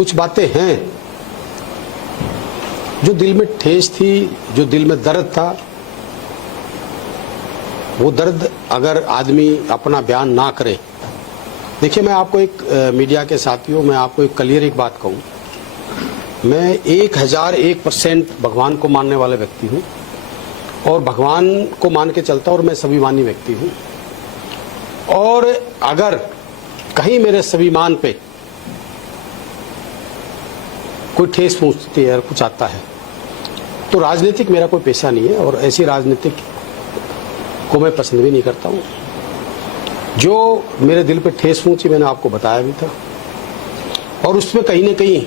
कुछ बातें हैं जो दिल में ठेस थी, जो दिल में दर्द था। वो दर्द अगर आदमी अपना बयान ना करे। देखिए, मैं आपको एक मीडिया के साथियों, मैं आपको एक क्लियर एक बात कहूँ, मैं 1001% भगवान को मानने वाले व्यक्ति हूँ और भगवान को मान के चलता और मैं स्वाभिमानी व्यक्ति हूँ। और अगर कहीं मेरे स्वाभिमान पे कोई ठेस पहुंचती है, कुछ आता है, तो राजनीतिक मेरा कोई पेशा नहीं है और ऐसी राजनीतिक को मैं पसंद भी नहीं करता हूँ। जो मेरे दिल पे ठेस पहुंची मैंने आपको बताया भी था और उसमें कहीं ना कहीं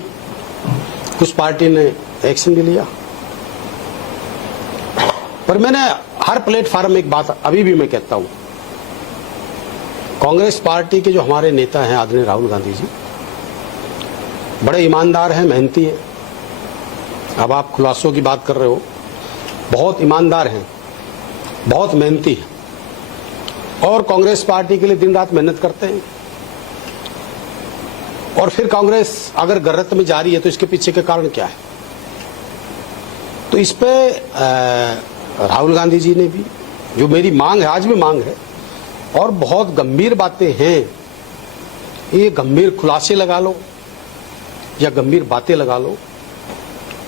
कुछ पार्टी ने एक्शन भी लिया। पर मैंने हर प्लेटफार्म में एक बात अभी भी मैं कहता हूँ, कांग्रेस पार्टी के जो हमारे नेता हैं आदरणीय राहुल गांधी जी बड़े ईमानदार हैं, मेहनती हैं। अब आप खुलासों की बात कर रहे हो, बहुत ईमानदार हैं, बहुत मेहनती हैं और कांग्रेस पार्टी के लिए दिन रात मेहनत करते हैं। और फिर कांग्रेस अगर गलत में जा रही है तो इसके पीछे के कारण क्या है? तो इस पे राहुल गांधी जी ने भी, जो मेरी मांग है, आज भी मांग है और बहुत गंभीर बातें हैं, ये गंभीर खुलासे लगा लो या गंभीर बातें लगा लो,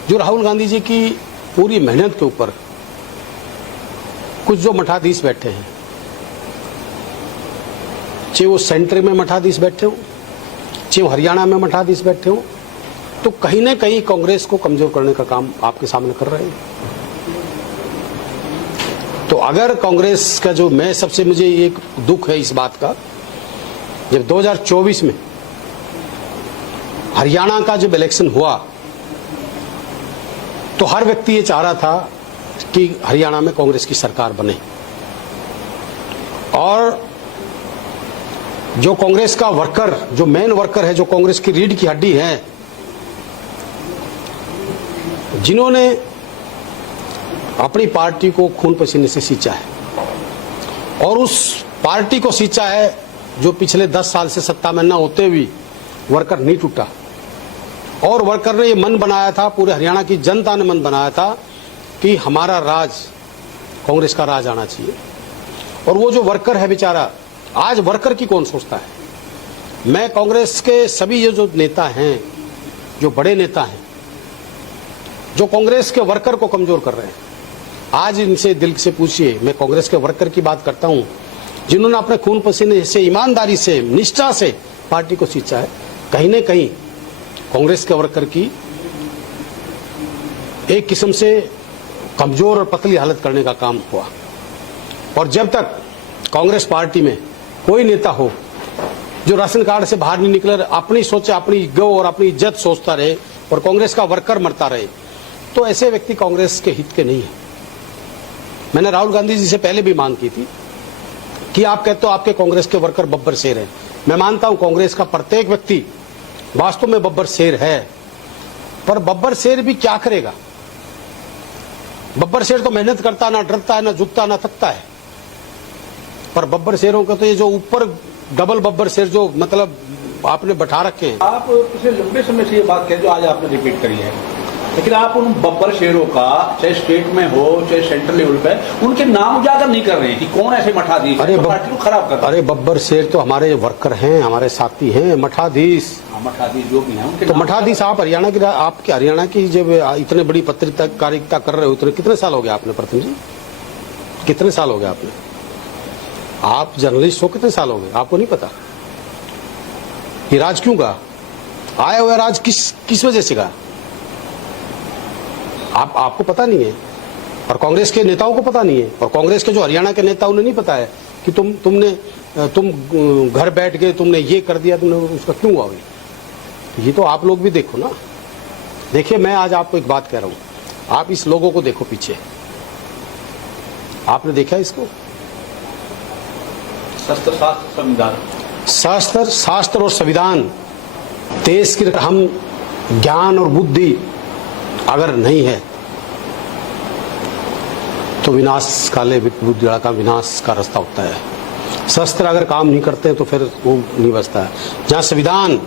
जो राहुल गांधी जी की पूरी मेहनत के ऊपर कुछ जो मठाधीश बैठे हैं, चाहे वो सेंटर में मठाधीश बैठे हो, चाहे वो हरियाणा में मठाधीश बैठे हो, तो कहीं ना कहीं कांग्रेस को कमजोर करने का काम आपके सामने कर रहे हैं। तो अगर कांग्रेस का जो मुझे एक दुख है इस बात का, जब 2024 में हरियाणा का जब इलेक्शन हुआ तो हर व्यक्ति ये चाह रहा था कि हरियाणा में कांग्रेस की सरकार बने और जो कांग्रेस का वर्कर, जो मेन वर्कर है, जो कांग्रेस की रीढ़ की हड्डी है, जिन्होंने अपनी पार्टी को खून पसीने से सींचा है और उस पार्टी को सींचा है जो पिछले 10 साल से सत्ता में न होते हुए वर्कर नहीं टूटा और वर्कर ने ये मन बनाया था, पूरे हरियाणा की जनता ने मन बनाया था कि हमारा राज, कांग्रेस का राज आना चाहिए। और वो जो वर्कर है बेचारा, आज वर्कर की कौन सोचता है? मैं कांग्रेस के सभी ये जो नेता हैं, जो बड़े नेता हैं, जो कांग्रेस के वर्कर को कमजोर कर रहे हैं, आज इनसे दिल से पूछिए। मैं कांग्रेस के वर्कर की बात करता हूं जिन्होंने अपने खून पसीने से, ईमानदारी से, निष्ठा से पार्टी को सींचा है। कहीं न कहीं कांग्रेस के वर्कर की एक किस्म से कमजोर और पतली हालत करने का काम हुआ। और जब तक कांग्रेस पार्टी में कोई नेता हो जो राशन कार्ड से बाहर नहीं निकले, अपनी सोचे, अपनी ईगो और अपनी इज्जत सोचता रहे और कांग्रेस का वर्कर मरता रहे, तो ऐसे व्यक्ति कांग्रेस के हित के नहीं है। मैंने राहुल गांधी जी से पहले भी मांग की थी कि आप कहते हो आपके कांग्रेस के वर्कर बब्बर शेर हैं। मैं मानता हूं कांग्रेस का प्रत्येक व्यक्ति वास्तव में बब्बर शेर है, पर बब्बर शेर भी क्या करेगा? बब्बर शेर तो मेहनत करता, ना डरता है, ना झुकता, ना थकता है। पर बब्बर शेरों का तो ये जो ऊपर डबल बब्बर शेर जो मतलब आपने बैठा रखे हैं। आप पिछले लंबे समय से ये बात कह जो आज आपने रिपीट करी है, लेकिन आप उन बब्बर शेरों का, चाहे स्टेट में हो चाहे सेंट्रल लेवल पे, उनके नाम उजागर नहीं कर रहे हैं कि कौन ऐसे मठाधीश पार्टी को खराब कर रहे हैं। अरे बब्बर शेर तो हमारे वर्कर हैं, हमारे साथी हैं, मठाधीश। मठाधीश जो भी हैं उनके तो मठाधीश आप हरियाणा की, आपके हरियाणा की जब इतने बड़ी पत्रकारिता कर रहे हो, इतने कितने साल हो गए आपने? प्रथम जी, कितने साल हो गए आपने? आप जर्नलिस्ट हो, कितने साल हो गए? आपको नहीं पता ये राज क्यों का आया हुआ? राज किस वजह से का आपको पता नहीं है और कांग्रेस के नेताओं को पता नहीं है और कांग्रेस के जो हरियाणा के नेता उन्हें नहीं पता है कि तुम घर बैठ के तुमने ये कर दिया, तुमने उसका क्यों हुआ? ये तो आप लोग भी देखो ना। देखिए, मैं आज आपको एक बात कह रहा हूं, आप इस लोगों को देखो पीछे, आपने देखा इसको? शास्त्र और संविधान, देश की हम ज्ञान और बुद्धि अगर नहीं है तो विनाश काले बुद्धिड़ा का विनाश का रास्ता होता है। शस्त्र अगर काम नहीं करते तो फिर वो नहीं बचता है। जहां संविधान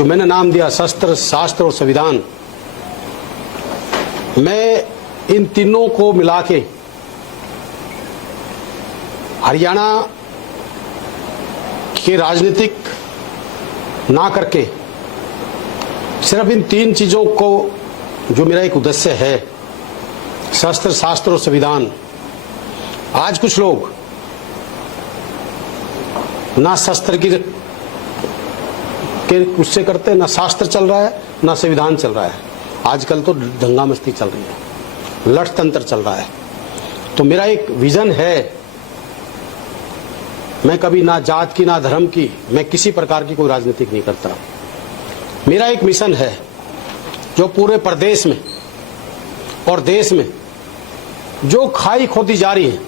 जो मैंने नाम दिया शस्त्र, शास्त्र और संविधान, मैं इन तीनों को मिला के हरियाणा के राजनीतिक ना करके सिर्फ इन तीन चीजों को, जो मेरा एक उद्देश्य है, शस्त्र, शास्त्र और संविधान। आज कुछ लोग ना शस्त्र की के उससे करते, ना शास्त्र चल रहा है, ना संविधान चल रहा है। आजकल तो दंगा मस्ती चल रही है, लठतंत्र चल रहा है। तो मेरा एक विजन है, मैं कभी ना जात की ना धर्म की, मैं किसी प्रकार की कोई राजनीतिक नहीं करता। मेरा एक मिशन है जो पूरे प्रदेश में और देश में जो खाई खोदी जा रही है,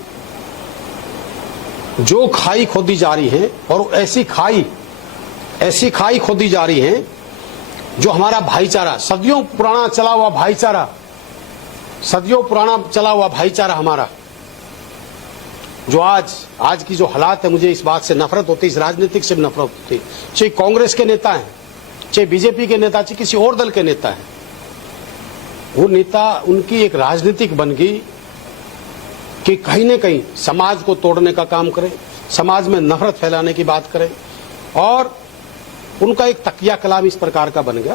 जो खाई खोदी जा रही है, और ऐसी खाई खोदी जा रही है जो हमारा भाईचारा, सदियों पुराना चला हुआ भाईचारा, सदियों पुराना चला हुआ भाईचारा हमारा, जो आज की जो हालात है, मुझे इस बात से नफरत होती है, इस राजनीतिक से भी नफरत होती है। चाहे कांग्रेस के नेता हैं, चाहे बीजेपी के नेता, चाहे किसी और दल के नेता हैं, वो नेता, उनकी एक राजनीतिक बन गई कि कहीं न कहीं समाज को तोड़ने का काम करें, समाज में नफरत फैलाने की बात करें। और उनका एक तकिया कलाम इस प्रकार का बन गया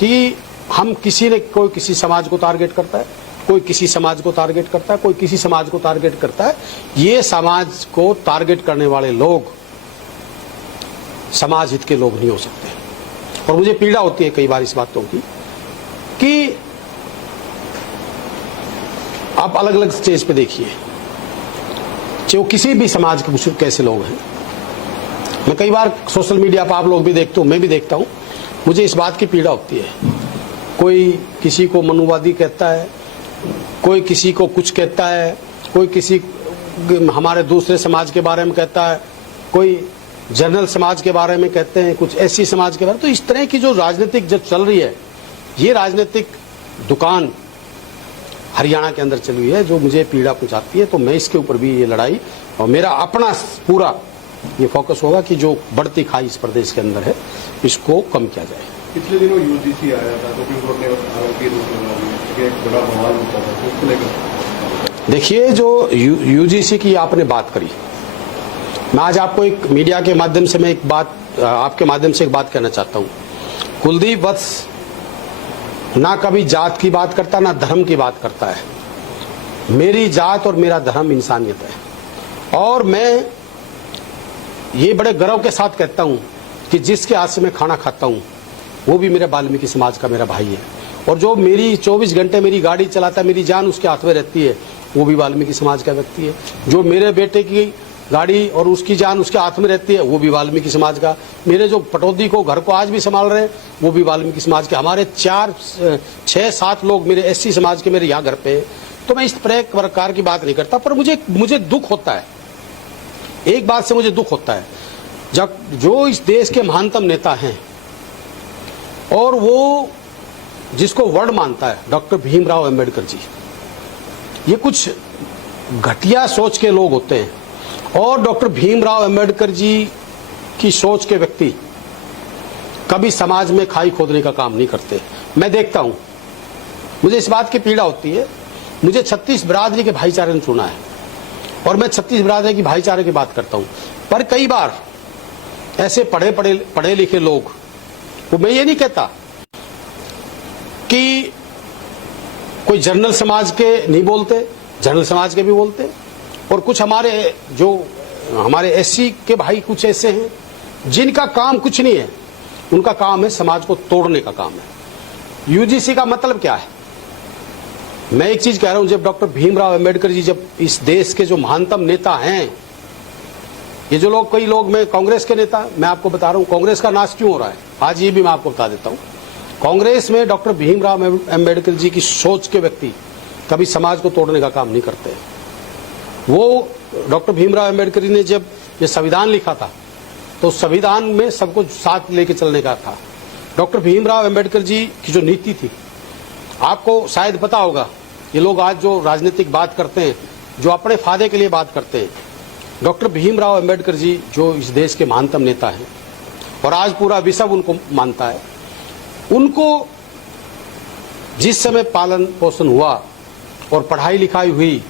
कि हम कोई किसी समाज को टारगेट करता है, कोई किसी समाज को टारगेट करता है, कोई किसी समाज को टारगेट करता है। ये समाज को टारगेट करने वाले लोग समाज हित के लोग नहीं हो सकते। और मुझे पीड़ा होती है कई बार इस बातों की कि आप अलग अलग स्टेज पे देखिए, चाहे वो किसी भी समाज के कुछ कैसे लोग हैं। मैं कई बार सोशल मीडिया पर आप लोग भी देखते हो, मैं भी देखता हूं, मुझे इस बात की पीड़ा होती है। कोई किसी को मनुवादी कहता है, कोई किसी को कुछ कहता है, कोई किसी हमारे दूसरे समाज के बारे में कहता है, कोई जनरल समाज के बारे में कहते हैं, कुछ ऐसी समाज के बारे में। तो इस तरह की जो राजनीतिक जो चल रही है, ये राजनीतिक दुकान हरियाणा के अंदर चली हुई है, जो मुझे पीड़ा पहुंचाती है। तो मैं इसके ऊपर भी ये लड़ाई, और मेरा अपना पूरा ये फोकस होगा कि जो बढ़ती खाई इस प्रदेश के अंदर है, इसको कम किया जाए। पिछले दिनों यूजीसी आया था, सुप्रीम कोर्ट ने आरोपी रूप में एक बड़ा बवाल होता था, तो उसको लेकर देखिए, जो यूजीसी की आपने बात करी, मैं आज आपको एक मीडिया के माध्यम से मैं एक बात, आपके माध्यम से एक बात कहना चाहता हूं। कुलदीप वत्स ना कभी जात की बात करता, ना धर्म की बात करता है। मेरी जात और मेरा धर्म इंसानियत है। और मैं ये बड़े गर्व के साथ कहता हूं कि जिसके हाथ से मैं खाना खाता हूं, वो भी मेरे वाल्मीकि समाज का मेरा भाई है। और जो मेरी 24 घंटे मेरी गाड़ी चलाता है, मेरी जान उसके हाथ में रहती है, वो भी वाल्मीकि समाज का व्यक्ति है। जो मेरे बेटे की गाड़ी और उसकी जान उसके हाथ में रहती है, वो भी वाल्मीकि समाज का। मेरे जो पटौदी को घर को आज भी संभाल रहे हैं, वो भी वाल्मीकि समाज के। हमारे 6-7 लोग मेरे एससी समाज के मेरे यहाँ घर पे। तो मैं इस प्रकार की बात नहीं करता, पर मुझे दुख होता है, एक बात से मुझे दुख होता है, जब जो इस देश के महानतम नेता हैं और वो जिसको वर्ड मानता है, डॉक्टर भीमराव अंबेडकर जी, ये कुछ घटिया सोच के लोग होते हैं। और डॉक्टर भीमराव अंबेडकर जी की सोच के व्यक्ति कभी समाज में खाई खोदने का काम नहीं करते। मैं देखता हूं, मुझे इस बात की पीड़ा होती है। मुझे 36 बिरादरी के भाईचारे ने चुना है और मैं 36 बिरादरी की भाईचारे की बात करता हूं। पर कई बार ऐसे पढ़े लिखे लोग, वो मैं ये नहीं कहता कि कोई जनरल समाज के नहीं बोलते, जनरल समाज के भी बोलते। और कुछ हमारे एससी के भाई कुछ ऐसे हैं जिनका काम कुछ नहीं है, उनका काम है समाज को तोड़ने का काम है। यूजीसी का मतलब क्या है? मैं एक चीज कह रहा हूं, जब डॉक्टर भीमराव अंबेडकर जी, जब इस देश के जो महानतम नेता हैं, ये जो लोग, कई लोग, मैं कांग्रेस के नेता, मैं आपको बता रहा हूं कांग्रेस का नाश क्यों हो रहा है, आज ये भी मैं आपको बता देता हूं। कांग्रेस में डॉक्टर भीमराव अंबेडकर जी की सोच के व्यक्ति कभी समाज को तोड़ने का काम नहीं करते। वो डॉक्टर भीमराव अंबेडकर जी ने जब ये संविधान लिखा था, तो संविधान में सबको साथ लेके चलने का था। डॉक्टर भीमराव अंबेडकर जी की जो नीति थी, आपको शायद पता होगा, ये लोग आज जो राजनीतिक बात करते हैं, जो अपने फायदे के लिए बात करते हैं, डॉक्टर भीमराव अंबेडकर जी जो इस देश के महानतम नेता हैं, और आज पूरा विश्व उनको मानता है। उनको जिस समय पालन पोषण हुआ और पढ़ाई लिखाई हुई,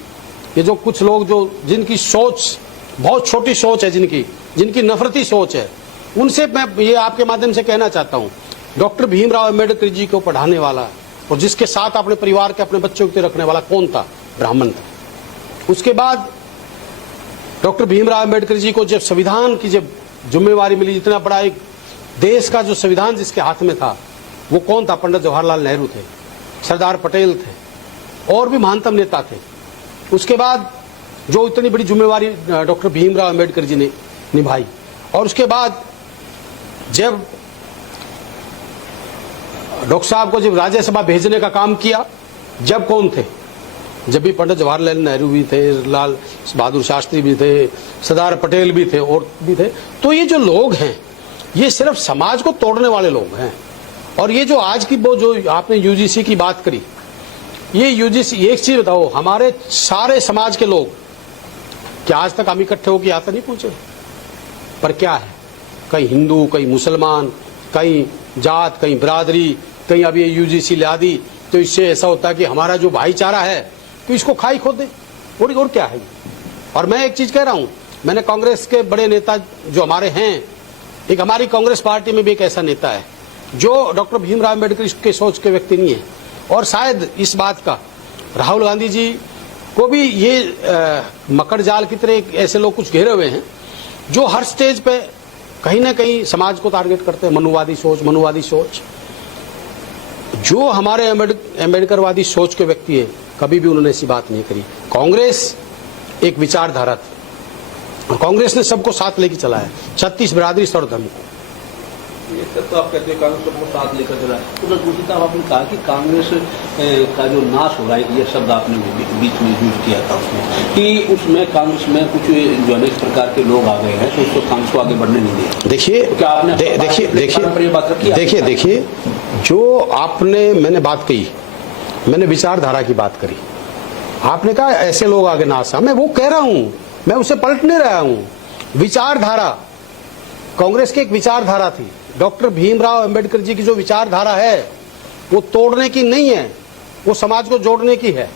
ये जो कुछ लोग जो जिनकी सोच बहुत छोटी सोच है, जिनकी नफरती सोच है, उनसे मैं ये आपके माध्यम से कहना चाहता हूँ, डॉक्टर भीमराव अंबेडकर जी को पढ़ाने वाला और जिसके साथ अपने परिवार के अपने बच्चों को रखने वाला कौन था? ब्राह्मण था। उसके बाद डॉक्टर भीमराव अंबेडकर जी को जब संविधान की जब जिम्मेवारी मिली, इतना बड़ा एक देश का जो संविधान जिसके हाथ में था, वो कौन था? पंडित जवाहरलाल नेहरू थे, सरदार पटेल थे और भी महानतम नेता थे। उसके बाद जो इतनी बड़ी जिम्मेवारी डॉक्टर भीमराव अंबेडकर जी ने निभाई, और उसके बाद जब डॉक्टर साहब को जब राज्यसभा भेजने का काम किया, जब कौन थे? जब भी पंडित जवाहरलाल नेहरू भी थे, लाल बहादुर शास्त्री भी थे, सरदार पटेल भी थे और भी थे। तो ये जो लोग हैं, ये सिर्फ समाज को तोड़ने वाले लोग हैं। और ये जो आज की वो जो आपने यूजीसी की बात करी, ये यूजीसी, एक चीज बताओ, हमारे सारे समाज के लोग क्या आज तक हम इकट्ठे होकर यहाँ तक नहीं पहुंचे? पर क्या है, कहीं हिंदू, कहीं मुसलमान, कहीं जात, कहीं बिरादरी, कहीं अब ये यूजीसी ला दी, तो इससे ऐसा होता है कि हमारा जो भाईचारा है तो इसको खाई खो दे। और क्या है? और मैं एक चीज कह रहा हूं, मैंने कांग्रेस के बड़े नेता जो हमारे हैं, एक हमारी कांग्रेस पार्टी में भी एक ऐसा नेता है जो डॉक्टर भीमराव अंबेडकर के सोच के व्यक्ति नहीं है। और शायद इस बात का राहुल गांधी जी को भी ये मकर जाल की तरह ऐसे लोग कुछ घेरे हुए हैं जो हर स्टेज पे कहीं ना कहीं समाज को टारगेट करते हैं। मनुवादी सोच जो हमारे अंबेडकरवादी सोच के व्यक्ति है, कभी भी उन्होंने ऐसी बात नहीं करी। कांग्रेस एक विचारधारा थी, कांग्रेस ने सबको साथ लेके चला है, 36 बिरादरी और धर्म को। ये तो आप कहते हैं कांग्रेस को साथ लेकर चला है। तो दूसरी तरफ आपने कहा कि कांग्रेस का जो नाश हो रहा है, ये शब्द आपने बीच में यूज किया था उसमें, कि उसमें कांग्रेस में कुछ जो है इस प्रकार के लोग आ गए हैं तो उसको कांग्रेस को आगे बढ़ने नहीं दिया। देखिए, क्या आपने देखिए जो आपने मैंने बात कही, मैंने विचारधारा की बात करी। आपने कहा ऐसे लोग आगे नाशा, मैं वो कह रहा हूं, मैं उसे पलट नहीं रहा हूं। विचारधारा, कांग्रेस की एक विचारधारा थी। डॉक्टर भीमराव अंबेडकर जी की जो विचारधारा है वो तोड़ने की नहीं है, वो समाज को जोड़ने की है।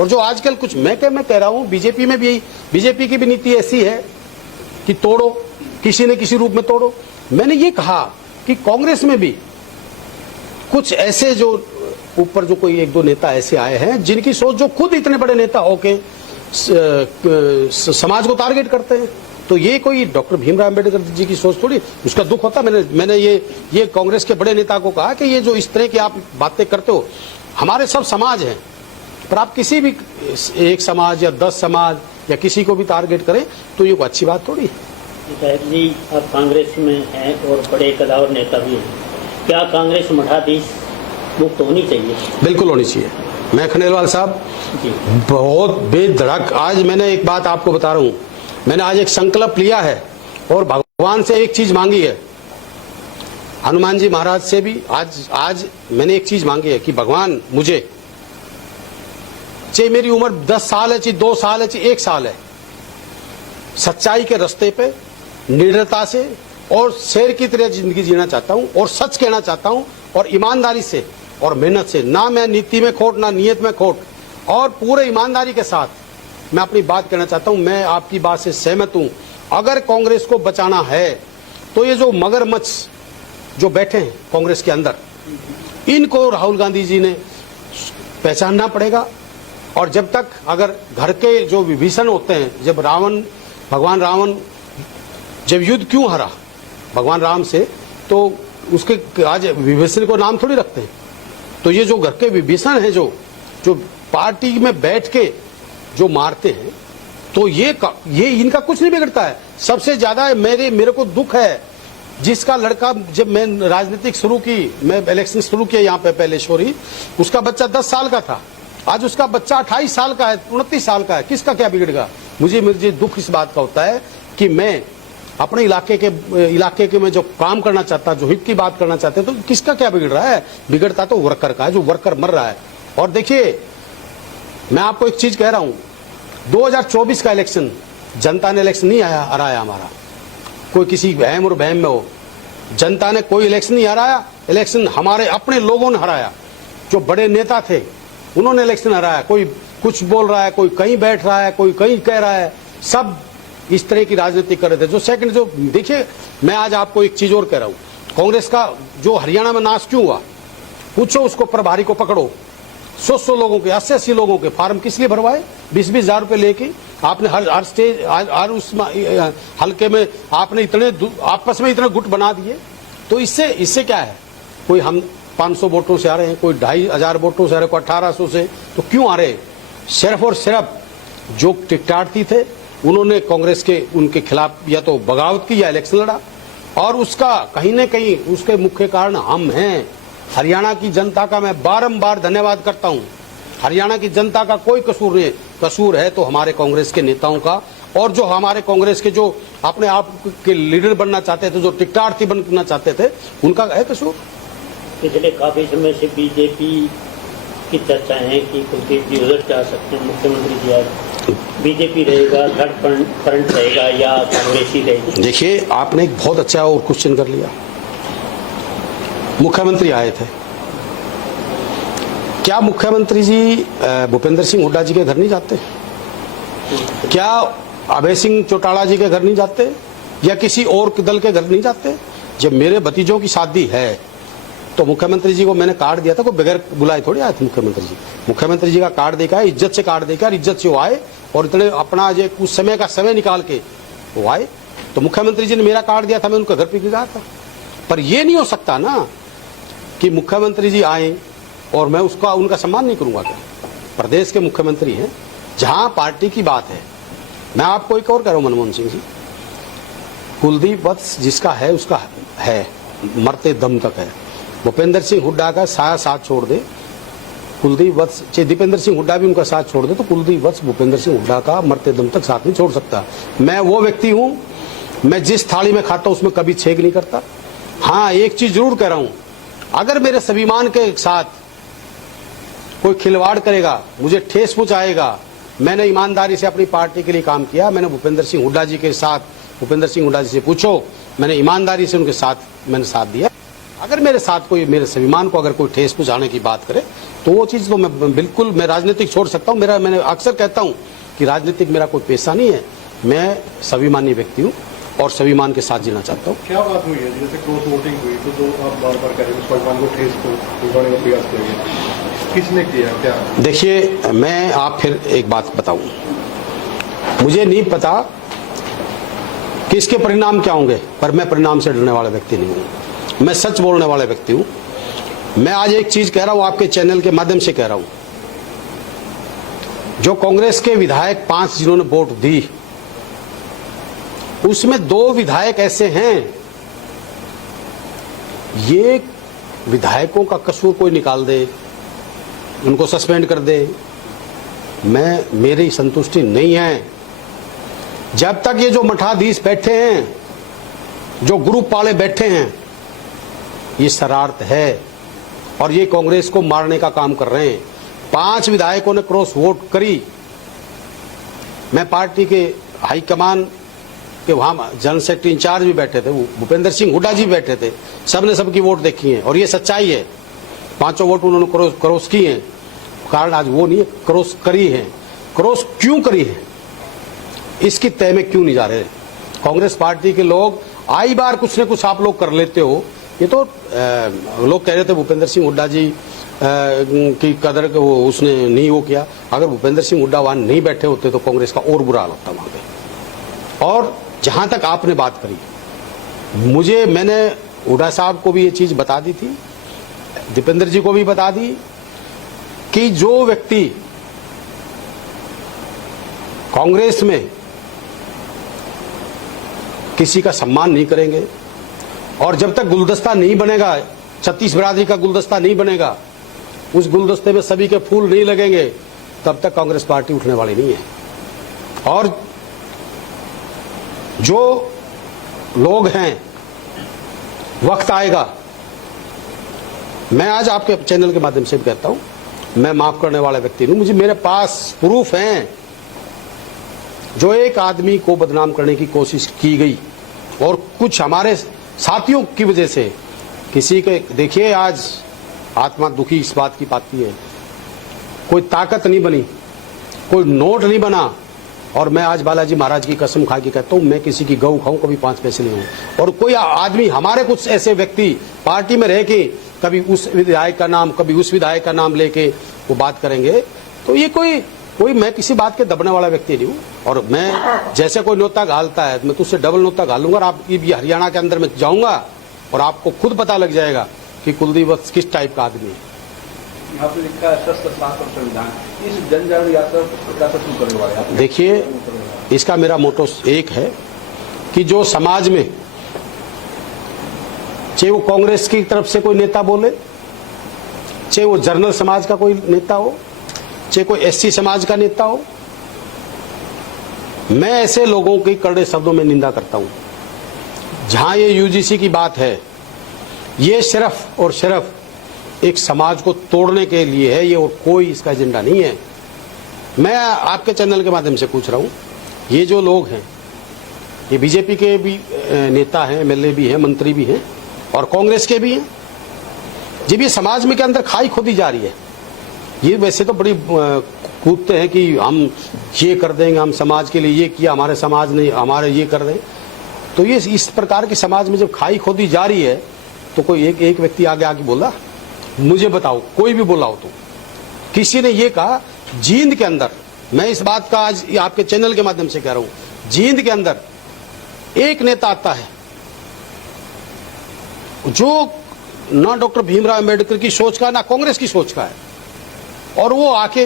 और जो आजकल कुछ मैं कह रहा हूं, बीजेपी में भी, बीजेपी की भी नीति ऐसी है कि तोड़ो, किसी न किसी रूप में तोड़ो। मैंने ये कहा कि कांग्रेस में भी कुछ ऐसे जो ऊपर जो कोई एक दो नेता ऐसे आए हैं जिनकी सोच, जो खुद इतने बड़े नेता होके समाज को टारगेट करते हैं। तो ये कोई डॉक्टर भीमराव अंबेडकर जी की सोच थोड़ी, उसका दुख होता। मैंने ये कांग्रेस के बड़े नेता को कहा कि ये जो इस तरह की आप बातें करते हो, हमारे सब समाज हैं, पर आप किसी भी एक समाज या 10 समाज या किसी को भी टारगेट करें तो ये कोई अच्छी बात थोड़ी है। जी, आप कांग्रेस में हैं और बड़े कदावर नेता भी हैं, क्या कांग्रेस मठाधीश मुक्त होनी चाहिए? बिल्कुल होनी चाहिए। मैं खंडेलवाल साहब बहुत बेधड़क, आज मैंने एक बात आपको बता रहा हूं, मैंने आज एक संकल्प लिया है और भगवान से एक चीज मांगी है, हनुमान जी महाराज से भी आज मैंने एक चीज मांगी है कि भगवान मुझे, चाहे मेरी उम्र 10 साल है, चाहे 2 साल है, चाहे 1 साल है, सच्चाई के रास्ते पे निडरता से और शेर की तरह जिंदगी जीना चाहता हूं और सच कहना चाहता हूं और ईमानदारी से और मेहनत से, ना मैं नीति में खोट ना नियत में खोट, और पूरे ईमानदारी के साथ मैं अपनी बात कहना चाहता हूं। मैं आपकी बात से सहमत हूं। अगर कांग्रेस को बचाना है तो ये जो मगरमच्छ जो बैठे हैं कांग्रेस के अंदर, इनको राहुल गांधी जी ने पहचानना पड़ेगा। और जब तक अगर घर के जो विभीषण होते हैं, जब भगवान रावण जब युद्ध क्यों हारा भगवान राम से, तो उसके आज विभीषण को नाम थोड़ी रखते हैं। तो ये जो घर के विभीषण हैं, जो पार्टी में बैठ के जो मारते हैं, तो ये इनका कुछ नहीं बिगड़ता है। सबसे ज्यादा मेरे को दुख है जिसका लड़का, जब मैं राजनीतिक शुरू की, मैं इलेक्शन शुरू किया यहाँ पे पहले शोरी, उसका बच्चा 10 साल का था, आज उसका बच्चा 28 साल का है, 29 साल का है। किसका क्या बिगड़ेगा? मुझे दुख इस बात का होता है कि मैं अपने इलाके के में जो काम करना चाहता, जो हित की बात करना चाहते, तो किसका क्या बिगड़ रहा है? बिगड़ता तो वर्कर का है, जो वर्कर मर रहा है। और देखिए, मैं आपको एक चीज कह रहा हूं, 2024 का इलेक्शन, जनता ने इलेक्शन नहीं हराया हमारा, कोई किसी वहम और बहम में हो। जनता ने कोई इलेक्शन नहीं हराया, इलेक्शन हमारे अपने लोगों ने हराया। जो बड़े नेता थे उन्होंने इलेक्शन हराया। कोई कुछ बोल रहा है, कोई कहीं बैठ रहा है, कोई कहीं कह रहा है, सब इस तरह की राजनीति कर रहे थे। जो देखिए, मैं आज आपको एक चीज और कह रहा हूं, कांग्रेस का जो हरियाणा में नाश क्यों हुआ, पूछो उसको प्रभारी को पकड़ो, 100 लोगों के, 80 लोगों के फार्म किस लिए भरवाए? 20 हजार रुपए लेके आपने हर स्टेज, हर उस हल्के में आपने इतने आपस में इतने गुट बना दिए। तो इससे क्या है? कोई हम 500 वोटों से आ रहे हैं, कोई 2500 वोटों से आ रहे हैं, कोई 1800 से, तो क्यों आ रहे? सिर्फ और सिर्फ जो टिकटार्थी थे उन्होंने कांग्रेस के उनके खिलाफ या तो बगावत की या इलेक्शन लड़ा, और उसका कहीं न कहीं उसके मुख्य कारण हम हैं। हरियाणा की जनता का मैं बारंबार धन्यवाद करता हूं। हरियाणा की जनता का कोई कसूर नहीं है, कसूर है तो हमारे कांग्रेस के नेताओं का, और जो हमारे कांग्रेस के जो अपने आप के लीडर बनना चाहते थे, जो टिकटार्थी बनना चाहते थे, उनका है कसूर। पिछले काफी समय से बीजेपी की चर्चा है कि कुलदीप जी उधर जा सकते हैं, मुख्यमंत्री जी आज बीजेपी रहेगा, थर्ड फ्रंट रहेगा या कांग्रेस ही रहेगी? देखिए, आपने एक बहुत अच्छा और क्वेश्चन कर लिया। मुख्यमंत्री आए थे, क्या मुख्यमंत्री जी भूपेंद्र सिंह हुड्डा जी के घर नहीं जाते? क्या अभय सिंह चौटाला जी के घर नहीं जाते? या किसी और दल के घर नहीं जाते? जब मेरे भतीजों की शादी है तो मुख्यमंत्री जी को मैंने कार्ड दिया था, कोई बगैर बुलाए थोड़ी आए थे मुख्यमंत्री जी। मुख्यमंत्री जी का कार्ड देखा है, इज्जत से कार्ड देखा, इज्जत से वो आए, और इतने अपना जो उस समय का समय निकाल के वो आए। तो मुख्यमंत्री जी ने मेरा कार्ड दिया था, मैं उनके घर पे गया था। पर ये नहीं हो सकता ना कि मुख्यमंत्री जी आए और मैं उनका सम्मान नहीं करूंगा। क्या प्रदेश के मुख्यमंत्री हैं, जहां पार्टी की बात है। मैं आपको एक और कह रहा हूं मनमोहन सिंह जी, कुलदीप वत्स जिसका है उसका है, मरते दम तक है। भूपेंद्र सिंह हुड्डा का साथ छोड़ दे, कुलदीप वत्स, चाहे दीपेंद्र सिंह हुड्डा भी उनका साथ छोड़ दे, तो कुलदीप वत्स भूपेंद्र सिंह हुड्डा का मरते दम तक साथ नहीं छोड़ सकता। मैं वो व्यक्ति हूं, मैं जिस थाली में खाता हूं उसमें कभी छेक नहीं करता। हाँ, एक चीज जरूर कह रहा हूं, अगर मेरे स्वाभिमान के साथ कोई खिलवाड़ करेगा, मुझे ठेस पहुंचाएगा, मैंने ईमानदारी से अपनी पार्टी के लिए काम किया। मैंने भूपेंद्र सिंह हुड्डा जी के साथ, भूपेंद्र सिंह हुड्डा जी से पूछो, मैंने ईमानदारी से उनके साथ मैंने साथ दिया। अगर मेरे साथ कोई, मेरे स्वाभिमान को अगर कोई ठेस पहुंचाने की बात करे, तो वो चीज तो मैं बिल्कुल, मैं राजनीतिक छोड़ सकता हूं। मैंने अक्सर कहता हूं कि राजनीतिक मेरा कोई पेशा नहीं है, मैं स्वाभिमानी व्यक्ति हूं और स्वाभिमान के साथ जीना चाहता हूं। क्या बात हुई है? जैसे क्रॉस वोटिंग हुई तो जो आप बार बार कह रहे हैं स्वाभिमान को ठेस पहुंचाने का प्रयास करेंगे, किसने किया? क्या देखिए, मैं आप फिर एक बात बताऊं, मुझे नहीं पता कि इसके परिणाम क्या होंगे, पर मैं परिणाम से डरने वाला व्यक्ति नहीं हूं। मैं सच बोलने वाला व्यक्ति हूं। मैं आज एक चीज कह रहा हूं, आपके चैनल के माध्यम से कह रहा हूं, जो कांग्रेस के विधायक 5 जिन्होंने वोट दी, उसमें 2 विधायक ऐसे हैं, ये विधायकों का कसूर कोई निकाल दे, उनको सस्पेंड कर दे, मेरी संतुष्टि नहीं है। जब तक ये जो मठाधीश बैठे हैं, जो ग्रुप वाले बैठे हैं, ये शरारत है और ये कांग्रेस को मारने का काम कर रहे हैं। 5 विधायकों ने क्रॉस वोट करी। मैं पार्टी के हाईकमान के वहां जनरल सेक्रेटरी इंचार्ज भी बैठे थे, भूपेंद्र सिंह हुड्डा जी बैठे थे, सबने सबकी वोट देखी है और ये सच्चाई है। 5 वोट उन्होंने क्रॉस की है। कारण आज वो नहीं है, क्रॉस करी है। क्रॉस क्यों करी है, इसकी तय में क्यों नहीं जा रहे? कांग्रेस पार्टी के लोग आई बार कुछ न कुछ आप लोग कर लेते हो। ये तो लोग कह रहे थे भूपेंद्र सिंह हुड्डा जी की कदर उसने नहीं वो किया। अगर भूपेंद्र सिंह हुड्डा वहां नहीं बैठे होते तो कांग्रेस का और बुरा हाल होता वहां पे। और जहां तक आपने बात करी, मैंने हुड्डा साहब को भी ये चीज बता दी थी, दीपेंद्र जी को भी बता दी कि जो व्यक्ति कांग्रेस में किसी का सम्मान नहीं करेंगे और जब तक गुलदस्ता नहीं बनेगा, 36 बिरादरी का गुलदस्ता नहीं बनेगा, उस गुलदस्ते में सभी के फूल नहीं लगेंगे, तब तक कांग्रेस पार्टी उठने वाली नहीं है। और जो लोग हैं, वक्त आएगा, मैं आज आपके चैनल के माध्यम से भी कहता हूं, मैं माफ करने वाला व्यक्ति नहीं। मेरे पास प्रूफ हैं, जो एक आदमी को बदनाम करने की कोशिश की गई और कुछ हमारे साथियों की वजह से किसी के, देखिए आज आत्मा दुखी इस बात की पाती है, कोई ताकत नहीं बनी, कोई नोट नहीं बना, और मैं आज बालाजी महाराज की कसम खा के कहता हूं, मैं किसी की गऊ खाऊं कभी 5 पैसे नहीं हूं। और कोई आदमी, हमारे कुछ ऐसे व्यक्ति पार्टी में रह के कभी उस विधायक का नाम, कभी उस विधायक का नाम लेके वो बात करेंगे, तो ये कोई मैं किसी बात के दबने वाला व्यक्ति नहीं हूं। और मैं जैसे कोई नोता घालता है मैं तो उससे डबल नोता घालूंगा, और आप ये हरियाणा के अंदर में जाऊंगा और आपको खुद पता लग जाएगा कि कुलदीप वत्स किस टाइप का आदमी है। यहाँ पे लिखा है सशस्त्र शासन संविधान, इस जन जागरण यात्रा का शुरू करने वाले आप? देखिए, इसका मेरा मोटो एक है कि जो समाज में, चाहे वो कांग्रेस की तरफ से कोई नेता बोले, चाहे वो जर्नल समाज का कोई नेता हो, चाहे कोई एससी समाज का नेता हो, मैं ऐसे लोगों की कड़े शब्दों में निंदा करता हूं। जहां ये यूजीसी की बात है, ये सिर्फ और सिर्फ एक समाज को तोड़ने के लिए है, ये और कोई इसका एजेंडा नहीं है। मैं आपके चैनल के माध्यम से पूछ रहा हूं, ये जो लोग हैं, ये बीजेपी के भी नेता हैं, एमएलए भी हैं, मंत्री भी हैं, और कांग्रेस के भी हैं, जब ये समाज में के अंदर खाई खोदी जा रही है, ये वैसे तो बड़ी कूदते हैं कि हम ये कर देंगे, हम समाज के लिए ये किया, हमारे समाज ने हमारे ये कर दें। तो ये इस प्रकार के समाज में जब खाई खोदी जा रही है, तो कोई एक व्यक्ति आगे बोला, मुझे बताओ कोई भी बोला हो तो। किसी ने ये कहा जींद के अंदर, मैं इस बात का आज आपके चैनल के माध्यम से कह रहा हूं, जींद के अंदर एक नेता आता है जो ना डॉक्टर भीमराव अंबेडकर की सोच का, ना कांग्रेस की सोच का है, और वो आके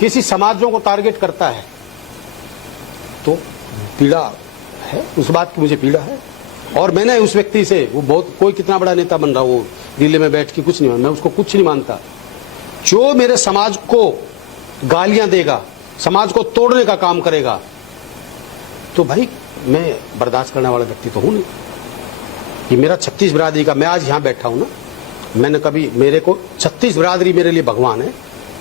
किसी समाजों को टारगेट करता है, तो पीड़ा है, उस बात की मुझे पीड़ा है। और मैंने उस व्यक्ति से, वो बहुत, कोई कितना बड़ा नेता बन रहा, वो दिल्ली में बैठ के कुछ नहीं, मैं उसको कुछ नहीं मानता, जो मेरे समाज को गालियां देगा, समाज को तोड़ने का काम करेगा, तो भाई मैं बर्दाश्त करने वाला व्यक्ति तो हूं नहीं। ये मेरा 36 बिरादरी का, मैं आज यहां बैठा हूं ना, मैंने कभी, मेरे को 36 बिरादरी मेरे लिए भगवान है,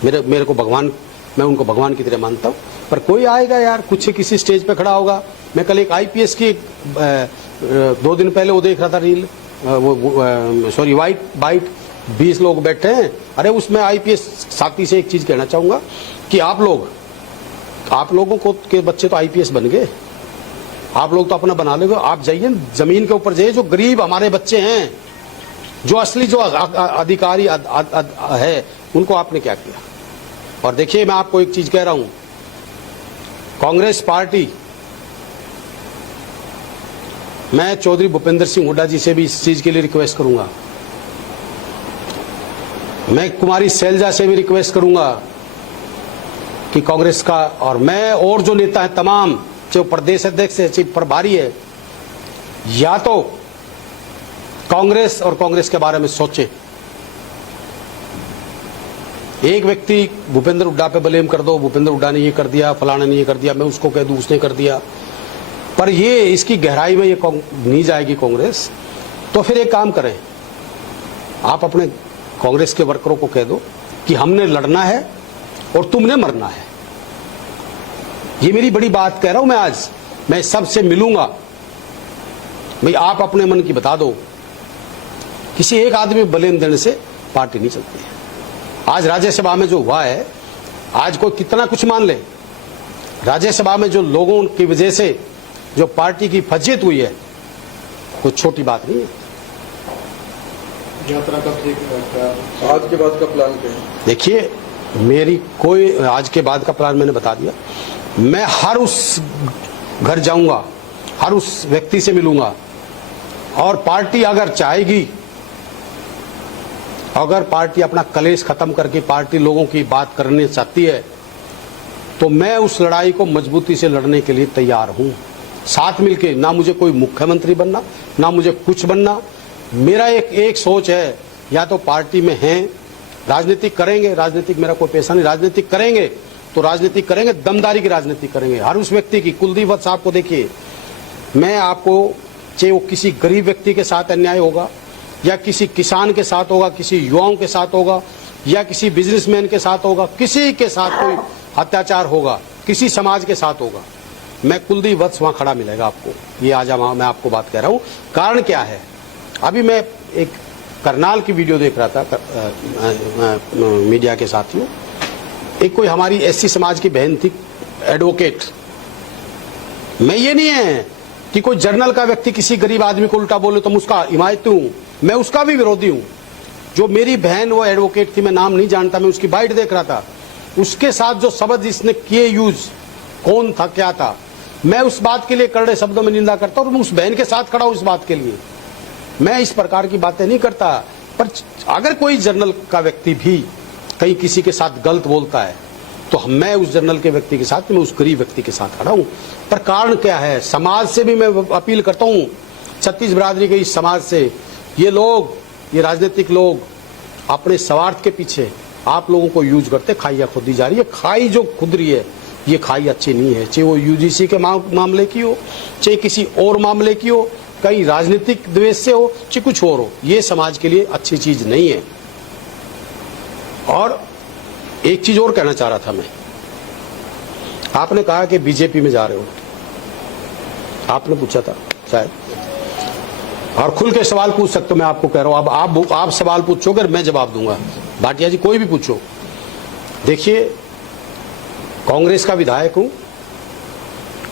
मेरे को भगवान, मैं उनको भगवान की तरह मानता हूं। पर कोई आएगा यार, कुछ किसी स्टेज पे खड़ा होगा, मैं कल एक आईपीएस की 2 दिन पहले वो देख रहा था रील, सॉरी वाइट 20 लोग बैठे हैं, अरे उसमें आईपीएस साथी से एक चीज कहना चाहूंगा कि आप लोगों को के बच्चे तो आईपीएस बन गए, आप लोग तो अपना बना लोगे, आप जाइए जमीन के ऊपर जाइए, जो गरीब हमारे बच्चे हैं, जो असली जो अधिकारी है, उनको आपने क्या किया। और देखिए, मैं आपको एक चीज कह रहा हूं, कांग्रेस पार्टी, मैं चौधरी भूपेंद्र सिंह हुड्डा जी से भी इस चीज के लिए रिक्वेस्ट करूंगा, मैं कुमारी शैलजा से भी रिक्वेस्ट करूंगा कि कांग्रेस का, और मैं और जो नेता है तमाम, जो प्रदेश अध्यक्ष है, चाहे प्रभारी है, या तो कांग्रेस और कांग्रेस के बारे में सोचे। एक व्यक्ति भूपेंद्र हुड्डा पे ब्लेम कर दो, भूपेंद्र हुड्डा ने ये कर दिया, फलाने ने ये कर दिया, मैं उसको कह दूं उसने कर दिया, पर ये इसकी गहराई में ये नहीं जाएगी कांग्रेस। तो फिर एक काम करें, आप अपने कांग्रेस के वर्करों को कह दो कि हमने लड़ना है और तुमने मरना है। ये मेरी बड़ी बात कह रहा हूं मैं आज, मैं सबसे मिलूंगा, भाई आप अपने मन की बता दो, किसी एक आदमी ब्लेम देने से पार्टी नहीं चलती है। आज राज्यसभा में जो हुआ है, आज कोई कितना कुछ मान ले, राज्यसभा में जो लोगों की वजह से जो पार्टी की फजीयत हुई है, कोई छोटी बात नहीं है। यात्रा कब ठीक, आज के बाद का प्लान क्या है? देखिए, मेरी कोई आज के बाद का प्लान मैंने बता दिया, मैं हर उस घर जाऊंगा, हर उस व्यक्ति से मिलूंगा, और पार्टी अगर चाहेगी, अगर पार्टी अपना कलेश खत्म करके पार्टी लोगों की बात करने चाहती है, तो मैं उस लड़ाई को मजबूती से लड़ने के लिए तैयार हूं, साथ मिलके। ना मुझे कोई मुख्यमंत्री बनना, ना मुझे कुछ बनना, मेरा एक सोच है, या तो पार्टी में हैं, राजनीतिक करेंगे, राजनीतिक मेरा कोई पैसा नहीं, राजनीतिक करेंगे तो राजनीतिक करेंगे, दमदारी की राजनीति करेंगे हर उस व्यक्ति की। कुलदीप वत्स साहब को देखिए, मैं आपको, चाहे वो किसी गरीब व्यक्ति के साथ अन्याय होगा, या किसी किसान के साथ होगा, किसी युवाओं के साथ होगा, या किसी बिजनेसमैन के साथ होगा, किसी के साथ कोई अत्याचार होगा, किसी समाज के साथ होगा, मैं कुलदीप वत्स वहां खड़ा मिलेगा आपको, ये आज मैं आपको बात कह रहा हूं। कारण क्या है, अभी मैं एक करनाल की वीडियो देख रहा था मीडिया के साथियों, एक कोई हमारी एससी समाज की बहन थी एडवोकेट। मैं ये नहीं है कि कोई जर्नल का व्यक्ति किसी गरीब आदमी को उल्टा बोले तो मैं उसका हिमायती हूं, मैं उसका भी विरोधी हूं। जो मेरी बहन वो एडवोकेट थी, मैं नाम नहीं जानता, मैं उसकी बाइट देख रहा था, उसके साथ जो शब्द जिसने किए यूज, कौन था क्या था, मैं उस बात के लिए कड़े शब्दों में निंदा करता हूं और मैं उस बहन के साथ खड़ा हूं इस बात के लिए। मैं इस प्रकार की बातें नहीं करता, पर अगर कोई जर्नल का व्यक्ति भी कहीं किसी के साथ गलत बोलता है तो मैं उस जर्नल के व्यक्ति के साथ, मैं उस गरीब व्यक्ति के साथ खड़ा हूं। पर कारण क्या है, समाज से भी मैं अपील करता हूं, छत्तीस बिरादरी के इस समाज से, ये लोग, ये राजनीतिक लोग अपने स्वार्थ के पीछे आप लोगों को यूज करते, खाइयां खुदी जा रही है। खाई जो खुद रही है ये खाई अच्छी नहीं है, चाहे वो यूजीसी के मामले की हो, चाहे किसी और मामले की हो, कहीं राजनीतिक द्वेष से हो, चाहे कुछ और हो, ये समाज के लिए अच्छी चीज नहीं है। और एक चीज और कहना चाह रहा था मैं, आपने कहा कि बीजेपी में जा रहे हो, आपने पूछा था शायद, और खुल के सवाल पूछ सकते हो, मैं आपको कह रहा हूं। अब आप सवाल पूछोगे मैं जवाब दूंगा, भाटिया जी कोई भी पूछो। देखिए, कांग्रेस का विधायक हूं